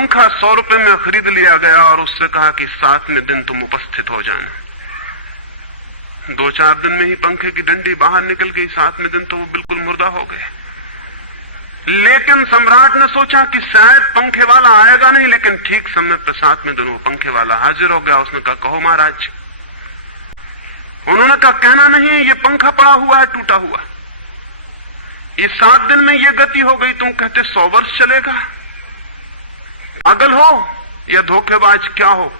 पंखा 100 रुपए में खरीद लिया गया और उससे कहा कि 7वें दिन तुम उपस्थित हो जाना। 2-4 दिन में ही पंखे की डंडी बाहर निकल गई, 7वें दिन तो वो बिल्कुल मुर्दा हो गए। लेकिन सम्राट ने सोचा कि शायद पंखे वाला आएगा नहीं, लेकिन ठीक समय पर 7वें दिन वो पंखे वाला हाजिर हो गया। उसने कहा, कहो महाराज। उन्होंने कहा, कहना नहीं, ये पंखा पड़ा हुआ है टूटा हुआ, इस 7 दिन में ये गति हो गई, तुम कहते 100 वर्ष चलेगा। पागल हो या धोखेबाज क्या हो?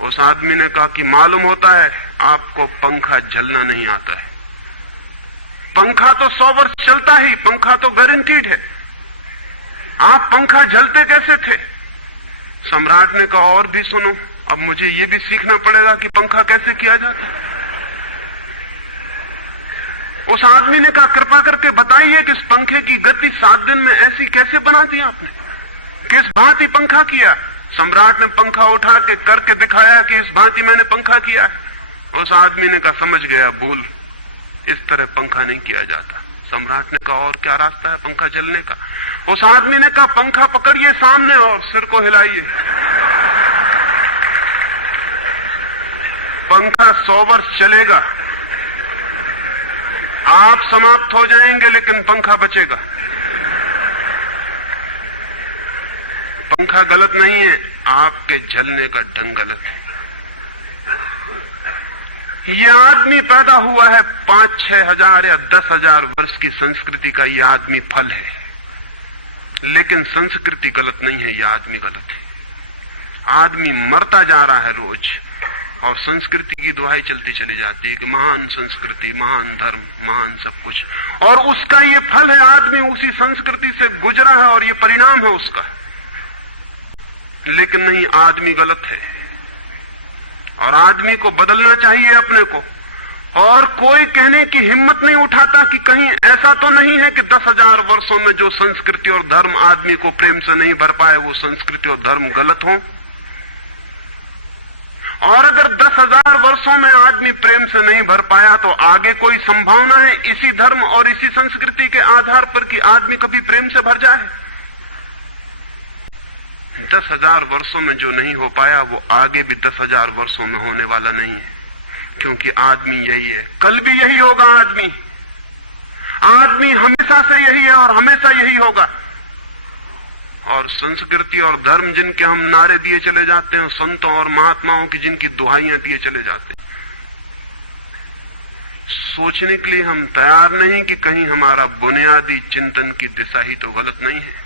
उस आदमी ने कहा कि मालूम होता है आपको पंखा झलना नहीं आता है। पंखा तो 100 वर्ष चलता ही, पंखा तो गारंटीड है। आप पंखा झलते कैसे थे? सम्राट ने कहा, और भी सुनो, अब मुझे ये भी सीखना पड़ेगा कि पंखा कैसे किया जाता है। उस आदमी ने कहा, कृपा करके बताइए कि इस पंखे की गति 7 दिन में ऐसी कैसे बना दी आपने, किस भांति पंखा किया? सम्राट ने पंखा उठा के करके दिखाया कि इस भांति मैंने पंखा किया। उस आदमी ने कहा, समझ गया, भूल, इस तरह पंखा नहीं किया जाता। सम्राट ने कहा, और क्या रास्ता है पंखा जलने का? उस आदमी ने कहा, पंखा पकड़िए सामने और सिर को हिलाइए। पंखा 100 वर्ष चलेगा, आप समाप्त हो जाएंगे, लेकिन पंखा बचेगा। पंखा गलत नहीं है, आपके जलने का ढंग गलत है। ये आदमी पैदा हुआ है 5-6 हजार या 10,000 वर्ष की संस्कृति का, ये आदमी फल है, लेकिन संस्कृति गलत नहीं है, ये आदमी गलत है। आदमी मरता जा रहा है रोज, और संस्कृति की दुहाई चलती चली जाती है कि महान संस्कृति, महान धर्म, महान सब कुछ, और उसका ये फल है। आदमी उसी संस्कृति से गुजरा है और ये परिणाम है उसका। लेकिन नहीं, आदमी गलत है और आदमी को बदलना चाहिए अपने को। और कोई कहने की हिम्मत नहीं उठाता कि कहीं ऐसा तो नहीं है कि 10,000 वर्षों में जो संस्कृति और धर्म आदमी को प्रेम से नहीं भर पाए, वो संस्कृति और धर्म गलत हो। और अगर 10,000 वर्षों में आदमी प्रेम से नहीं भर पाया, तो आगे कोई संभावना है इसी धर्म और इसी संस्कृति के आधार पर कि आदमी कभी प्रेम से भर जाए? 10,000 वर्षों में जो नहीं हो पाया, वो आगे भी 10,000 वर्षों में होने वाला नहीं है, क्योंकि आदमी यही है, कल भी यही होगा। आदमी हमेशा से यही है और हमेशा यही होगा। और संस्कृति और धर्म जिनके हम नारे दिए चले जाते हैं, संतों और महात्माओं की जिनकी दुहाइयां दिए चले जाते हैं, सोचने के लिए हम तैयार नहीं कि कहीं हमारा बुनियादी चिंतन की दिशा ही तो गलत नहीं है।